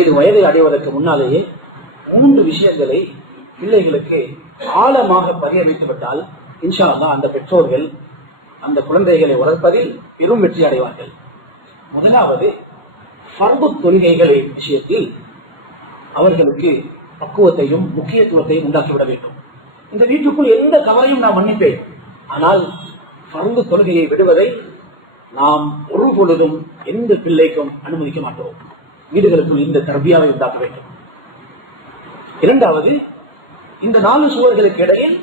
7 வயதை அடைவதற்கு முன்னாலேயே 3 விஷயங்களை பிள்ளைகளுக்கு ஆழமாக பதிய வைத்து விட்டால் இன்ஷா அல்லாஹ் அந்த பெற்றோர்கள் அந்த குழந்தைகளை வளர்ப்பதில் பெரும் வெற்றி அடைவார்கள். முதலாவது, ஃபர்து தொழுகைகளை விஷயத்தில் அவர்களுக்கு பக்குவத்தையும் முக்கியத்துவத்தையும் உண்டாக்கிவிட வேண்டும். இந்த வீட்டுக்குள் எந்த தவறையும் நான் மன்னிப்பேன், ஆனால் ஃபர்து தொழுகையை விடுவதை நாம் ஒரு பொழுதும் எந்த பிள்ளைக்கும் அனுமதிக்க மாட்டோம். வீடுகளுக்குள் இந்த தர்பியாவை உண்டாக்க வேண்டும். இரண்டாவது, இந்த 4 சுவர்களுக்கு இடையில்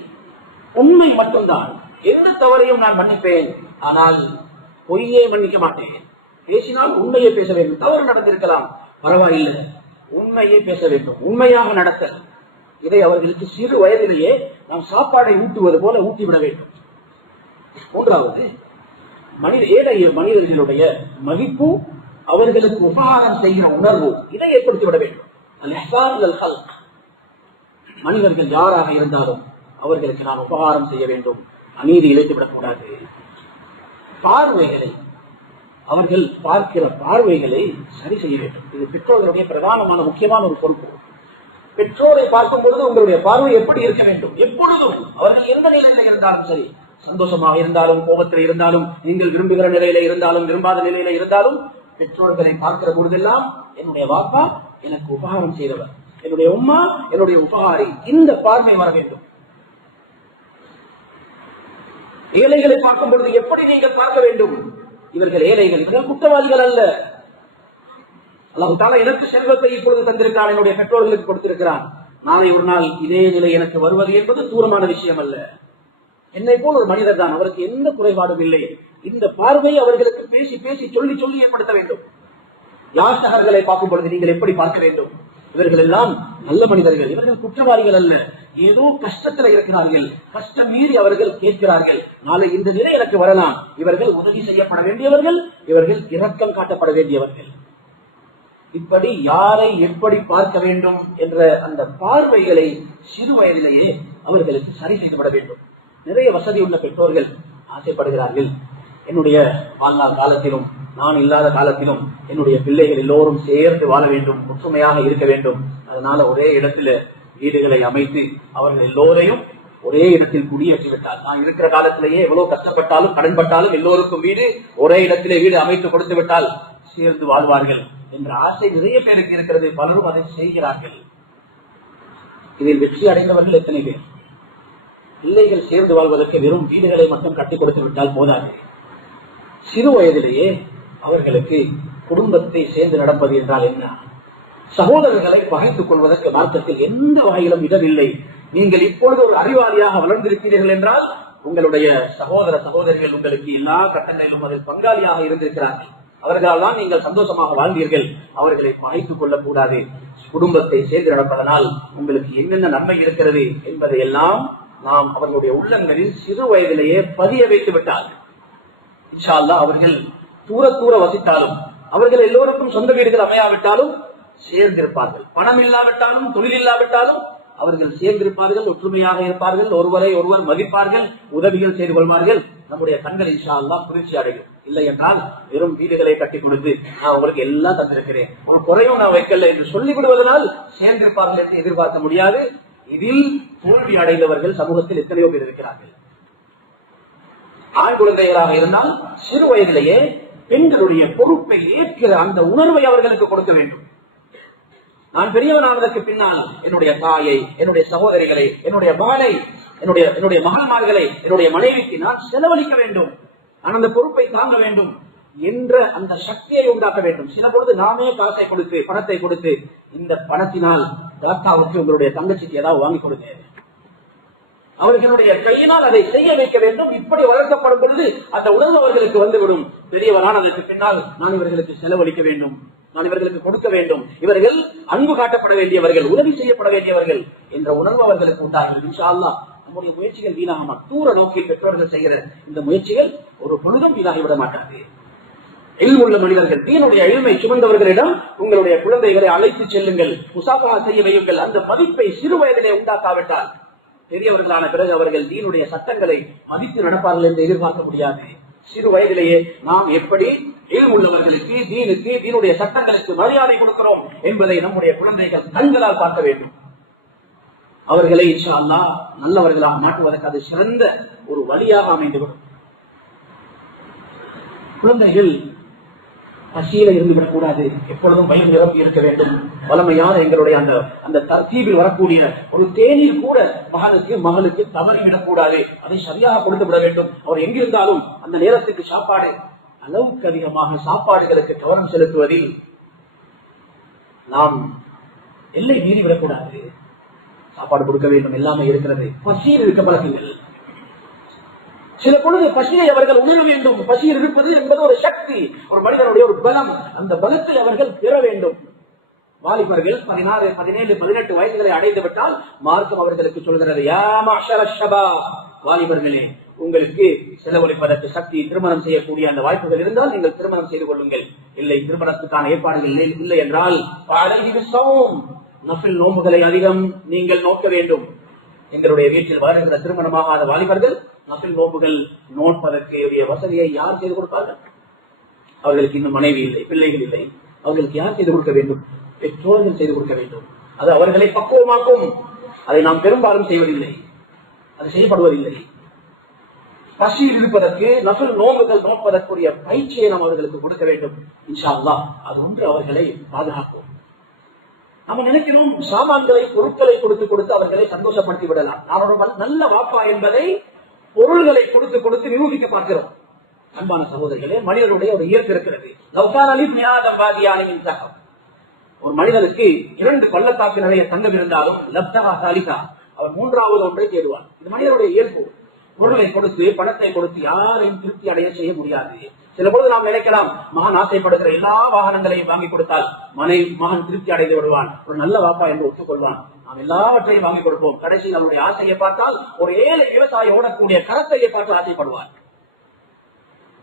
உண்மை மட்டும்தான். எந்த தவறையும் நான் மன்னிப்பேன், ஆனால் பொய்யே மன்னிக்க மாட்டேன். பேசினால் உண்மையை பேச வேண்டும். தவறு நடந்திருக்கலாம், பரவாயில்லை, உண்மையே பேச வேண்டும், உண்மையாக நடத்த. இதை அவர்களுக்கு சிறு வயதிலேயே நாம் சாப்பாடை ஊட்டுவது போல ஊட்டிவிட வேண்டும். மூன்றாவது, ஏழைய மனிதர்களுடைய மதிப்பு, அவர்களுக்கு உபகாரம் செய்கிற உணர்வு, இதை ஏற்படுத்திவிட வேண்டும். மனிதர்கள் யாராக இருந்தாலும் அவர்களுக்கு நான் உபகாரம் செய்ய வேண்டும், அநீதி இழைத்துவிடக் கூடாது. பார்வைகளை, அவர்கள் பார்க்கிற பார்வைகளை சரி செய்ய வேண்டும். இது பெற்றோர்களுடைய பிரதானமான முக்கியமான ஒரு பொறுப்பு. பெற்றோரை பார்க்கும் பொழுது உங்களுடைய பார்வை எப்படி இருக்க வேண்டும்? எப்பொழுதும் அவர்கள் எந்த நிலையில இருந்தாலும் சரி, சந்தோஷமாக இருந்தாலும், கோபத்தில் இருந்தாலும், நீங்கள் விரும்புகிற நிலையில இருந்தாலும், விரும்பாத நிலையில இருந்தாலும், பெற்றோர்களை பார்க்கிற பொழுதெல்லாம் என்னுடைய வாப்பா எனக்கு உபகாரம் செய்தவர், என்னுடைய உம்மா என்னுடைய உபகாரி, இந்த பார்வை வர வேண்டும். ஏழைகளை பார்க்கும் பொழுது எப்படி நீங்கள் பார்க்க வேண்டும்? இவர்கள் ஏழைகள், இவர்கள் குற்றவாளிகள் அல்ல. அல்லாஹ் தஆலா எனக்கு செல்வத்தை இப்பொழுது தந்திருக்கிறான், என்னுடைய பெற்றோர்களுக்கு கொடுத்திருக்கிறான். நாளை ஒரு நாள் இதே நிலை எனக்கு வருவது என்பது தூரமான விஷயம் அல்ல. என்னை போல் ஒரு மனிதர் தான், அவருக்கு எந்த குறைபாடும் இல்லை. இந்த பார்வை அவர்களுக்கு பேசி பேசி சொல்லி சொல்லி ஏற்படுத்த வேண்டும். யாசகர்களை பார்க்கும் பொழுது நீங்கள் எப்படி பார்க்க வேண்டும்? இவர்கள் எல்லாம் நல்ல மனிதர்கள், இவர்கள் குற்றவாளிகள் அல்ல. ஏதோ கஷ்டத்தில் இருக்கிறார்கள், கஷ்டம் மீறி அவர்கள் கேட்கிறார்கள். நாளை இந்த நிலை எனக்கு வரலாம். இவர்கள் உதவி செய்யப்பட வேண்டியவர்கள், இவர்கள் இரக்கம் காட்டப்பட வேண்டியவர்கள். இப்படி யாரை எப்படி பார்க்க வேண்டும் என்ற அந்த பார்வைகளை சிறு வயதிலேயே அவர்களுக்கு சரி செய்துவிட வேண்டும். நிறைய வசதி உள்ள பெற்றோர்கள் ஆசைப்படுகிறார்கள், என்னுடைய வாழ்நாள் காலத்திலும் நான் இல்லாத காலத்திலும் என்னுடைய பிள்ளைகள் எல்லோரும் சேர்ந்து வாழ வேண்டும், ஒற்றுமையாக இருக்க வேண்டும். அதனால ஒரே இடத்துல வீடுகளை அமைத்து அவர்கள் எல்லோரையும் ஒரே இடத்தில் குடியேற்றி விட்டால், நான் இருக்கிற காலத்திலேயே எவ்வளவு கஷ்டப்பட்டாலும் கடன்பட்டாலும் எல்லோருக்கும் வீடு ஒரே இடத்திலே வீடு அமைத்து கொடுத்து விட்டால் சேர்ந்து வாழ்வார்கள் என்ற ஆசை நிறைய பேருக்கு இருக்கிறது. பலரும் அதை செய்கிறார்கள். இதில் வெற்றி அடைந்தவர்கள் எத்தனை பேர்? பிள்ளைகள் சேர்ந்து வாழ்வதற்கு வெறும் வீடுகளை மட்டும் கட்டி கொடுத்து விட்டால் போதாது. சிறு வயதிலேயே அவர்களுக்கு குடும்பத்தை சேர்ந்து நடப்பது என்றால் என்ன, சகோதரர்களை பகைத்துக் கொள்வதற்கு மார்க்கத்தில் எந்த வகையிலும் இடமில்லை. நீங்கள் இப்பொழுது ஒரு அறிவாளியாக வளர்ந்திருக்கிறீர்கள் என்றால் உங்களுடைய சகோதர சகோதரிகள் உங்களுக்கு எல்லா கட்டங்களிலும் அதில் பங்காளியாக இருந்திருக்கிறார்கள். அவர்களால் தான் நீங்கள் சந்தோஷமாக வாழ்ந்தீர்கள். அவர்களை பகைத்துக் கொள்ளக்கூடாது. குடும்பத்தை சேர்ந்து நடப்பதனால் உங்களுக்கு என்னென்ன நன்மை இருக்கிறது என்பதை எல்லாம் நாம் அவர்களுடைய உள்ளங்களில் சிறு வயதிலேயே பதிய வைத்து விட்டால் இன்ஷா அல்லாஹ் அவர்கள் தூர தூர வசித்தாலும், அவர்கள் எல்லோருக்கும் சொந்த வீடுகள் அமையாவிட்டாலும் சேர்ந்திருப்பார்கள். பணம் இல்லாவிட்டாலும் தொழில் இல்லாவிட்டாலும் அவர்கள் சேர்ந்திருப்பார்கள், ஒற்றுமையாக இருப்பார்கள், ஒருவரை ஒருவர் மதிப்பார்கள், உதவிகள் செய்து கொள்வார்கள். நம்முடைய கண்கள் இன்ஷா அல்லாஹ் குளிர்ச்சி அடையும். இல்லை என்றால் வெறும் வீடுகளை கட்டி கொடுத்து நான் உங்களுக்கு எல்லாம் தந்திருக்கிறேன், ஒரு குறையும் நான் வைக்கல என்று சொல்லிவிடுவதனால் சேர்ந்திருப்பார்கள் என்று எதிர்பார்க்க முடியாது. இதில் தோல்வி அடைந்தவர்கள் சமூகத்தில் எத்தனையோ பேர் இருக்கிறார்கள். ஆண் குழந்தைகளாக இருந்தால் சிறு வயதிலேயே பெண்களுடைய பொறுப்பை ஏற்கிற அந்த உணர்வை அவர்களுக்கு கொடுக்க வேண்டும். நான் பெரியவனானதற்கு பின்னால் என்னுடைய தாயை, என்னுடைய சகோதரிகளை, என்னுடைய மகனை, என்னுடைய மகன்மார்களை, என்னுடைய மனைவிக்கு நான் செலவழிக்க வேண்டும், நான் அந்த பொறுப்பை தாங்க வேண்டும் என்ற அந்த சக்தியை உண்டாக்க வேண்டும். சில பொழுது நாமே காசை கொடுத்து, பணத்தை கொடுத்து, இந்த பணத்தினால் தாத்தாவுக்கு உங்களுடைய தங்கச்சிக்கு ஏதாவது வாங்கி கொடுங்க, அவர்களுடைய கையினால் அதை செய்ய வைக்க வேண்டும். இப்படி வளர்க்கப்படும் பொழுது அந்த உணர்வு அவர்களுக்கு வந்துவிடும். பெரியவனானதற்கு பின்னால் நான் இவர்களுக்கு செலவழிக்க வேண்டும், நான் இவர்களுக்கு கொடுக்க வேண்டும், இவர்கள் அன்பு காட்டப்பட வேண்டியவர்கள், உதவி செய்யப்பட வேண்டியவர்கள் என்ற உணர்வு அவர்களுக்கு உண்டாகிறது. இன்ஷா அல்லாஹ் நம்முடைய முயற்சிகள் வீணாக, தூர நோக்கில் பெற்றோர்கள் செய்கிற இந்த முயற்சிகள் ஒரு பொழுதும் வீணாகிவிட மாட்டாது. இல்முள்ள மனிதர்கள், தீனுடைய இல்மை சுமந்தவர்களிடம் உங்களுடைய குழந்தைகளை அழைத்து செல்லுங்கள், முசாஃபா செய்ய வையுங்கள். அந்த மதிப்பை சிறு வயதிலே உண்டாக்காவிட்டால் பெரியவர்களான பிறகு அவர்கள் தீனுடைய சட்டங்களை மதித்து நடப்பார்கள் என்று எதிர்பார்க்க முடியாது. சிறு வயதிலேயே நாம் எப்படி இல்ம் உள்ளவர்களுக்கு, தீனுக்கு, தீனுடைய சட்டங்களுக்கு மரியாதை கொடுக்கிறோம் என்பதை நம்முடைய குழந்தைகள் கண்களால் பார்க்க வேண்டும். அவர்களை இன்ஷா அல்லாஹ் நல்லவர்களாக மாற்றுவதற்கு அது சிறந்த ஒரு வழியாக அமைந்துவிடும். குழந்தைகள் பசியில இருந்துவிடக் கூடாது, எப்பொழுதும் வயிறு நிரம்பி இருக்க வேண்டும். வளமையான எங்களுடைய அந்த தர்த்தீபில் வரக்கூடிய ஒரு தேநீர் கூட மகளுக்கு தவறிவிடக் கூடாது. அதை சரியாக கொடுத்து விட வேண்டும். அவர் எங்கிருந்தாலும் அந்த நேரத்துக்கு சாப்பாடு, அளவுக்கு அதிகமாக சாப்பாடுகளுக்கு கவனம் செலுத்துவதில் நாம் எல்லை மீறிவிடக்கூடாது. சாப்பாடு கொடுக்க வேண்டும், எல்லாமே இருக்கிறது. பசியில் இருக்க பழக்குங்கள். சில பொழுது பசியை அவர்கள் உணர வேண்டும். பசியில் இருப்பது என்பது ஒரு சக்தி, ஒரு மனிதனுடைய ஒரு பலம். அந்த பலத்தை அவர்கள் பெற வேண்டும். வாலிபர்கள் 16, 17, 18 வயசுகளை அடைந்து விட்டால் மார்க்கம் அவர்களுக்கு சொல்கிறது, யா மஅஷர ஷபாப், வாலிபர்களே, உங்களுக்கு செலவழிப்பதற்கு சக்தி, திருமணம் செய்யக்கூடிய அந்த வாய்ப்புகள் இருந்தால் நீங்கள் திருமணம் செய்து கொள்ளுங்கள். இல்லை, திருமணத்துக்கான ஏற்பாடுகள் இல்லை என்றால் நஃபில் நோம்புகளை அதிகம் நீங்கள் நோக்க வேண்டும். எங்களுடைய வீட்டில் வருகிற திருமணமாகாத வாலிபர்கள் நஃபில் நோம்புகள் நோட்பதற்கு வசதியை யார் செய்து கொடுப்பார்கள்? அவர்களுக்கு இன்னும் மனைவி இல்லை, பிள்ளைகள் இல்லை. அவர்களுக்கு யார் செய்து கொடுக்க வேண்டும்? பெற்றோர்கள் செய்து கொடுக்க வேண்டும். அது அவர்களை பக்குவமாக்கும். அதை நாம் பெரும்பாலும் செய்வதில்லை, அது செய்யப்படுவதில்லை. பசியில் இருப்பதற்கு, நஃபில் நோம்புகள் நோட்பதற்குரிய பயிற்சியை நாம் அவர்களுக்கு கொடுக்க வேண்டும். இன்ஷா அல்லாஹ் அது ஒன்று அவர்களை பாதுகாக்கும். நம்ம நினைக்கிறோம் சாமான்களை, பொருட்களை கொடுத்து அவர்களை சந்தோஷப்படுத்தி விடலாம். நான் ஒரு நல்ல வாப்பா என்பதை பொருள்களை கொடுத்து நிரூபிக்க பார்க்கிறோம். அன்பான சகோதரிகளே, மனிதனுடைய ஒரு இயற்கை இருக்கிறது. ஒரு மனிதனுக்கு 2 பள்ளத்தாக்கு நிறைய தங்கம் இருந்தாலும் அவர் 3வது ஒன்றை தேடுவார். இது மனிதனுடைய இயல்பு. பொருளை கொடுத்து, பணத்தை கொடுத்து யாரையும் திருப்தி அடைய செய்ய முடியாது. சில பொழுது நாம் நினைக்கலாம், மகன் ஆசைப்படுகிற எல்லா வாகனங்களையும் வாங்கி கொடுத்தால் மகன் திருப்தி அடைந்து விடுவான், ஒரு நல்ல வாப்பா என்று ஒத்துக்கொள்வான். நாம் எல்லாவற்றையும் வாங்கி கொடுப்போம். கடைசியில் அவருடைய ஆசையை பார்த்தால் ஒரு ஏழை விவசாயி ஓடக்கூடிய கரத்தையை பார்த்து ஆசைப்படுவார்.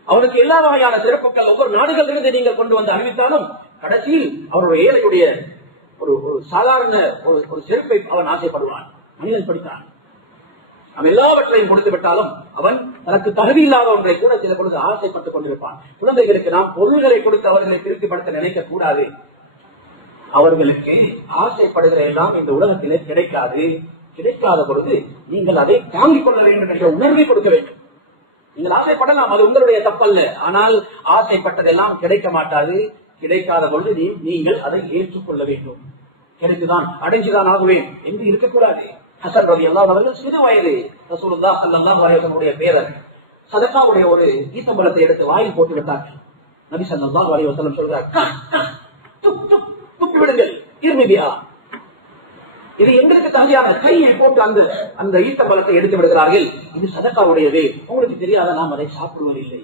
அவனுக்கு எல்லா வகையான சிறப்புகள் ஒவ்வொரு நாடுகளிலிருந்து நீங்கள் கொண்டு வந்து அறிவித்தாலும் கடைசியில் அவருடைய ஏழையுடைய ஒரு சாதாரண ஒரு செருப்பை அவன் ஆசைப்படுவான். மனிதன் படித்தான். அவன் எல்லாவற்றையும் கொடுத்து விட்டாலும் அவன் தனக்கு தகுதி இல்லாத ஒன்றை கூட சில பொழுது ஆசைப்பட்டுக் கொண்டிருப்பான். குழந்தைகளுக்கு நாம் பொருள்களை கொடுத்து அவர்களை திருப்திப்படுத்த நினைக்க கூடாது. அவர்களுக்கு ஆசைப்படுகிற எல்லாம் இந்த உலகத்திலே கிடைக்காது. கிடைக்காத பொழுது நீங்கள் அதை தாங்கிக் கொள்ள வேண்டும் என்ற உணர்வை கொடுக்க வேண்டும். நீங்கள் ஆசைப்படலாம், அது உங்களுடைய தப்பல்ல. ஆனால் ஆசைப்பட்டதெல்லாம் கிடைக்க மாட்டாது. கிடைக்காத பொழுது நீங்கள் அதை ஏற்றுக்கொள்ள வேண்டும். கிடைத்துதான் அடைஞ்சுதான் ஆகுவேன் என்று இருக்கக்கூடாது. ஹசன் ரலியல்லாஹு அவர்கள் சிறு வயது ரசூலுல்லாஹ் ஸல்லல்லாஹு அலைஹி வஸல்லம் பேரர் சதகாவுடைய ஒரு ஈத்தம்பழத்தை எடுத்து வாயில் போட்டு விட்டார்கள். நபி ஸல்லல்லாஹு அலைஹி வஸல்லம் சொல்றார், துப்பி விடுங்கள், இர்மிபியா. இது எங்களுக்கு தகுதியான கையை போட்டு அந்த ஈத்தம்பழத்தை எடுத்து விடுகிறார்கள். இது சதகாவுடையது, உங்களுக்கு தெரியாத, நாம் அதை சாப்பிடுவதில்லை.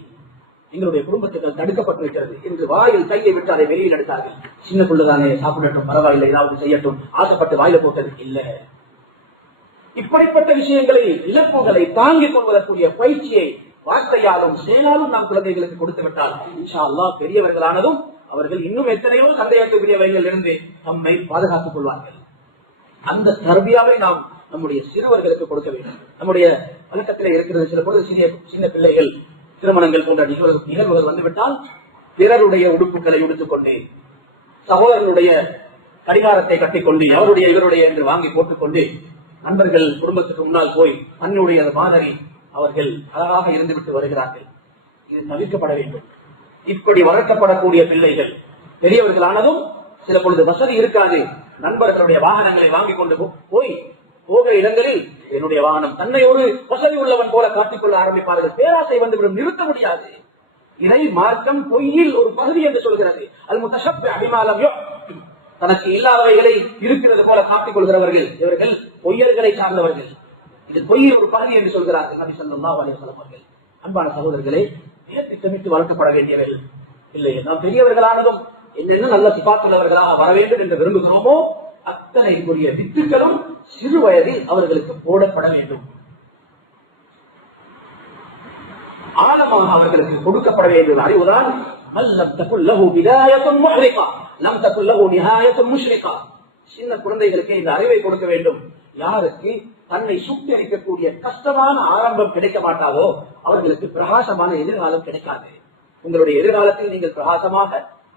எங்களுடைய குடும்பத்துக்கள் தடுக்கப்பட்டிருக்கிறது என்று வாயில் கையை விட்டு அதை வெளியில் எடுத்தார்கள். சின்ன பிள்ளைதானே, சாப்பிடட்டும், பரவாயில்லை, ஏதாவது செய்யட்டும், ஆசைப்பட்டு வாயில போட்டது இல்ல. இப்படிப்பட்ட விஷயங்களை, இழப்புகளை தாங்கிக் கொள்வதற்குரிய பயிற்சியை வார்த்தையாலும் செயலாலும் நாம் குழந்தைகளுக்கு கொடுத்து விட்டால் இன்ஷா அல்லாஹ் பெரியவர்களானதும் அவர்கள் இன்னும் எத்தனையோ சந்தேகத்துக்குரியவைகள் இருந்து நம்மை பாதுகாத்துக் கொள்வார்கள். அந்த தர்பியாவை நாம் நம்முடைய சிறுவர்களுக்கு கொடுக்க வேண்டும். நம்முடைய வழக்கத்திலே இருக்கிறது, சில பொழுது சின்ன பிள்ளைகள் திருமணங்கள் போன்ற நிகழ்வுகள் வந்துவிட்டால் பிறருடைய உடுப்புகளை உடுத்துக்கொண்டு, சகோதரனுடைய கடிகாரத்தை கட்டிக்கொண்டு, அவருடைய இவருடைய என்று வாங்கி போட்டுக்கொண்டு நண்பர்கள் குடும்பத்துக்கு முன்னால் போய் தன்னுடைய மாதிரி அவர்கள் அழகாக இருந்துவிட்டு வருகிறார்கள். இது தவிர்க்கப்பட வேண்டும். இப்படி வளர்க்கப்படக்கூடிய பிள்ளைகள் பெரியவர்களானதும் சில பொழுது வசதி இருக்காது. நண்பர்களுடைய வாகனங்களை வாங்கி கொண்டு போகிற இடங்களில் என்னுடைய வாகனம், தன்னை ஒரு வசதி உள்ளவன் போல காட்டிக்கொள்ள ஆரம்பிப்பார்கள். பேராசை வந்துவிடும், நிறுத்த முடியாது. இதை மார்க்கம் பொய்யில் ஒரு பகுதி என்று சொல்கிறது. அது முத்தஷப்பி அபிமானம், தனக்கு இல்லாதவைகளை இருக்கிறது போல காட்டிக் கொள்கிறவர்கள் இவர்கள் பொய்யர்களை சார்ந்தவர்கள். இது பொய்யில் ஒரு பகுதி என்று சொல்கிறார்கள் நபி ஸல்லல்லாஹு அலைஹி வஸல்லம் அவர்கள். அன்பான சகோதரர்களை, திட்டமிட்டு வளர்க்கப்பட வேண்டியவர்கள் இல்லை. நாம் பெரியவர்களானதும் என்னென்ன நல்ல சிபாத்துள்ளவர்களாக வர வேண்டும் என்று விரும்புகிறோமோ அத்தனை கூடிய வித்துக்களும் சிறு வயதில் அவர்களுக்கு போடப்பட வேண்டும். ஆழமாக அவர்களுக்கு கொடுக்கப்பட வேண்டிய அறிவுதான் சின்ன குழந்தைகளுக்கு இந்த அறிவை கொடுக்க வேண்டும். யாருக்கு தன்னை சுட்டெரிக்கக்கூடிய கஷ்டமான ஆரம்பம் கிடைக்க மாட்டாதோ அவர்களுக்கு பிரகாசமான எதிர்காலம் கிடைக்காது. உங்களுடைய எதிர்காலத்தில் நீங்கள் பிரகாசமாக,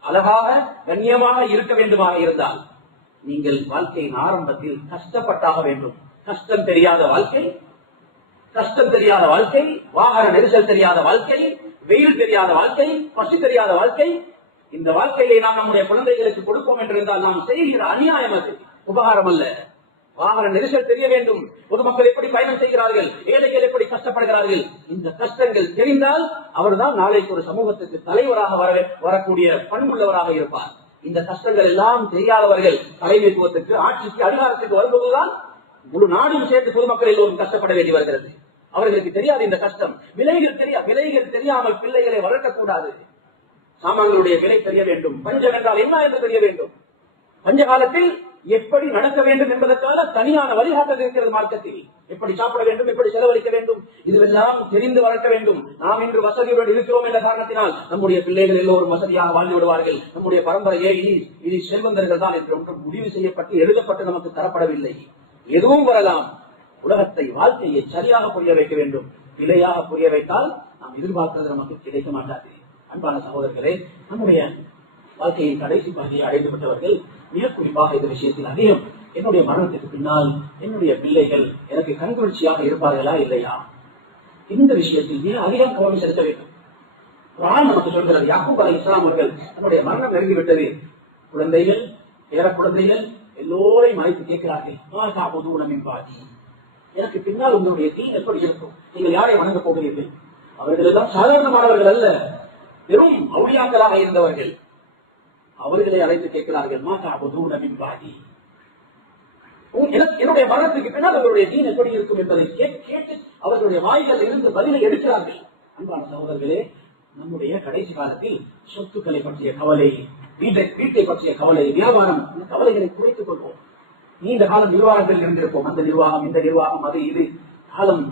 அழகாக, கண்ணியமாக இருக்க வேண்டுமாக இருந்தால் நீங்கள் வாழ்க்கையின் ஆரம்பத்தில் கஷ்டப்பட்டாக வேண்டும். கஷ்டம் தெரியாத வாழ்க்கை, கஷ்டம் தெரியாத வாழ்க்கை, வாகன நெரிசல் தெரியாத வாழ்க்கை, வெயில் தெரியாத வாழ்க்கை, பசி தெரியாத வாழ்க்கை, இந்த வாழ்க்கையை நாம் நம்முடைய குழந்தைகளுக்கு கொடுப்போம் என்றிருந்தால் நாம் செய்கிற அநியாயம், அது உபகாரம் அல்ல. வாகன நெரிசல் தெரிய வேண்டும், பொதுமக்கள் எப்படி பயணம் செய்கிறார்கள், ஏழைகள் எப்படி கஷ்டப்படுகிறார்கள், இந்த கஷ்டங்கள் தெரிந்தால் அவர்தான் நாளைக்கு ஒரு சமூகத்துக்கு தலைவராக வரக்கூடிய பண்புள்ளவராக இருப்பார். இந்த கஷ்டங்கள் எல்லாம் தெரியாதவர்கள் தலைமைத்துவத்துக்கு, ஆட்சிக்கு, அதிகாரத்துக்கு வரும்போதுதான் முழு நாடும் சேர்த்து பொதுமக்கள் எல்லோரும் கஷ்டப்பட வேண்டி வருகிறது. அவர்களுக்கு தெரியாது இந்த கஷ்டம். விலைகள் தெரியாமல் பிள்ளைகளை வளர்க்கக்கூடாது. சாமான்களுடைய விலை தெரிய வேண்டும். பஞ்சம் என்றால் என்ன என்று தெரிய வேண்டும். பஞ்ச காலத்தில் எப்படி நடக்க வேண்டும் என்பதற்கான தனியான வழிகாட்டல் இருக்கிறது மார்க்கத்தில். எப்படி சாப்பிட வேண்டும், எப்படி செலவழிக்க வேண்டும், இதுவெல்லாம் தெரிந்து வளர்க்க வேண்டும். நாம் இன்று வசதியுடன் இருக்கிறோம் என்ற காரணத்தினால் நம்முடைய பிள்ளைகள் எல்லோரும் வசதியாக வாழ்ந்து விடுவார்கள். நம்முடைய பரம்பரையே இனி செல்வந்தர்கள் தான் என்று ஒன்றும் முடிவு செய்யப்பட்டு எழுதப்பட்டு நமக்கு தரப்படவில்லை. எதுவும் வரலாம். உலகத்தை, வாழ்க்கையை சரியாக புரிய வைக்க வேண்டும். பிழையாக புரிய வைத்தால் நாம் எதிர்பார்க்கிறது நமக்கு கிடைக்க மாட்டாது. அன்பான சகோதரர்களே, நம்முடைய வாழ்க்கையின் கடைசி பகுதியை அடைந்து விட்டவர்கள் மிக குறிப்பாக இந்த விஷயத்தில் அதிகம், என்னுடைய மரணத்துக்கு பின்னால் என்னுடைய பிள்ளைகள் எனக்கு கண்குளிர்ச்சியாக இருப்பார்களா இல்லையா, இந்த விஷயத்தில் மிக அதிகம் கவனம் செலுத்த வேண்டும். குர்ஆன் நமக்கு சொல்கிறது, யாக்கூப் அலைஹிஸ்ஸலாம் அவர்கள் தன்னுடைய மரணம் நெருங்கிவிட்டது. குழந்தைகள், பேர குழந்தைகள் எல்லோரையும் அழைத்து கேட்கிறார்கள், எனக்கு பின்னால் உங்களுடைய தீன் எப்படி இருக்கும், நீங்கள் யாரை வணங்க போகிறீர்கள்? அவர்கள் எல்லாம் சாதாரணமானவர்கள் அல்ல, பெரும் அவுலியாக்களாக இருந்தவர்கள். அவர்களை அழைத்து கேட்கிறார்கள், என்னுடைய மரணத்துக்கு பின்னால் அவர்களுடைய தீன் எப்படி இருக்கும் என்பதை கேட்டு அவர்களுடைய வாய்கள் இருந்து பதிலை எடுக்கிறார்கள். அன்பான சகோதரர்களே, நம்முடைய கடைசி காலத்தில் சொத்துக்களை பற்றிய கவலை, வீட்டை பற்றிய கவலை, வியாபாரம், இந்த கவலைகளை குறைத்துக் கொள்வோம். நீண்ட காலம் நிர்வாகத்தில் இருந்திருப்போம். அந்த நிர்வாகம், இந்த நிர்வாகம், அது இது. காலம்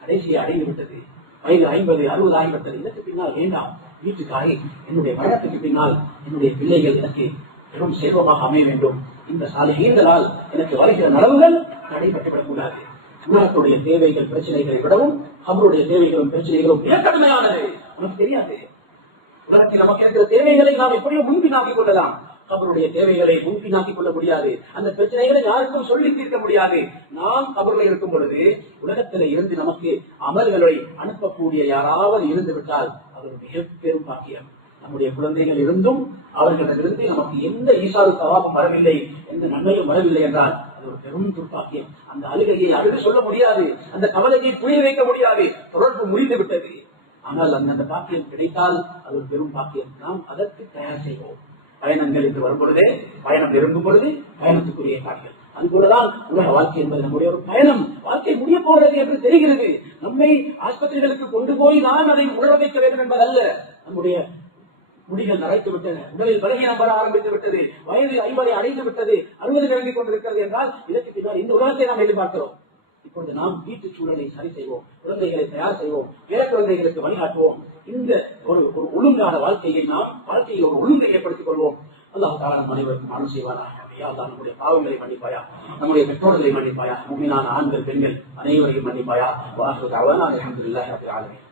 கடைசியை அடைந்து விட்டது. வயது 50, 60 ஆகிவிட்டது. இதற்கு பின்னால் வேண்டாம். வீட்டுக்காரி, என்னுடைய மரணத்துக்கு பின்னால் என்னுடைய பிள்ளைகள் எனக்கு பெரும் செல்வமாக அமைய வேண்டும். இந்த சாலைகளால் எனக்கு வருகிற நலவுகள் தடைபட்டுவிடக் கூடாது. உலகத்துடைய தேவைகள், பிரச்சனைகளை விடவும் அவருடைய தேவைகளும் பிரச்சனைகளும் மிக கடுமையானது. நமக்கு தெரியாது. உலகத்தில் நமக்கு இருக்கிற தேவைகளை நாம் எப்படியோ முன்பினாக்கிக் கொள்ளலாம். அவருடைய தேவைகளை முன்பினாக்கிக் கொள்ள முடியாது. அந்த பிரச்சனைகளை யாருக்கும் சொல்லி தீர்க்க முடியாது. நாம் கபரில் இருக்கும் பொழுது உலகத்தில் இருந்து நமக்கு அமல்களை அனுப்பக்கூடிய யாராவது இருந்து விட்டால் அது ஒரு மிக பெரும் பாக்கியம். நம்முடைய குழந்தைகள் இருந்தும் அவர்களிடமிருந்து நமக்கு எந்த ஈசாறு சவாபம் வரவில்லை, எந்த நன்மையும் வரவில்லை என்றால் அது ஒரு பெரும் துர்பாக்கியம். அந்த அழுகையை அழுது சொல்ல முடியாது, அந்த கவலையை புரிய வைக்க முடியாது, தொடர்பு முடிந்து விட்டது. ஆனால் அந்த பாக்கியம் கிடைத்தால் அது ஒரு பெரும் பாக்கியம். நாம் அதற்கு தயார் செய்வோம். பயணங்கள் என்று வரும் பொழுதே, பயணம் நெருங்கும் பொழுது பயணத்துக்குரிய காரியங்கள். அதுபோலதான் உலக வாழ்க்கை என்பது நம்முடைய ஒரு பயணம். வாழ்க்கை முடிய போகிறது என்று தெரிகிறது. நம்மை ஆஸ்பத்திரிகளுக்கு கொண்டு போய் நான் அதை உணர வைக்க வேண்டும் என்பதல்ல. நம்முடைய முடிகள் நரைத்து விட்டன, உடலில் பலகீனம் வர ஆரம்பித்து விட்டது, வயது 50 அடைந்து விட்டது, 60 இறங்கிக் கொண்டிருக்கிறது என்றால் இதற்கு பின்னால் இந்த உலகத்தை நாம் எதிர்பார்க்கிறோம். இப்பொழுது நாம் வீட்டு சூழலை சரி செய்வோம், குழந்தைகளை தயார் செய்வோம், பேர குழந்தைகளுக்கு வழிகாட்டுவோம். இந்த ஒரு ஒழுங்கான வாழ்க்கையை நாம் வாழ்க்கையில் ஒரு ஒழுங்கை ஏற்படுத்திக் கொள்வோம். அல்லாஹ் தஆலா நம் அனைவருக்கும் அருள் செய்வானாக. நம்முடைய பாவங்களை மன்னிப்பாயா, நம்முடைய பெற்றோர்களை மன்னிப்பாயா, முஃமினான ஆண்கள் பெண்கள் அனைவரையும் மன்னிப்பாயா. வாஹிரு தஅவானா அல்ஹம்துலில்லாஹி ரப்பில் ஆலமீன்.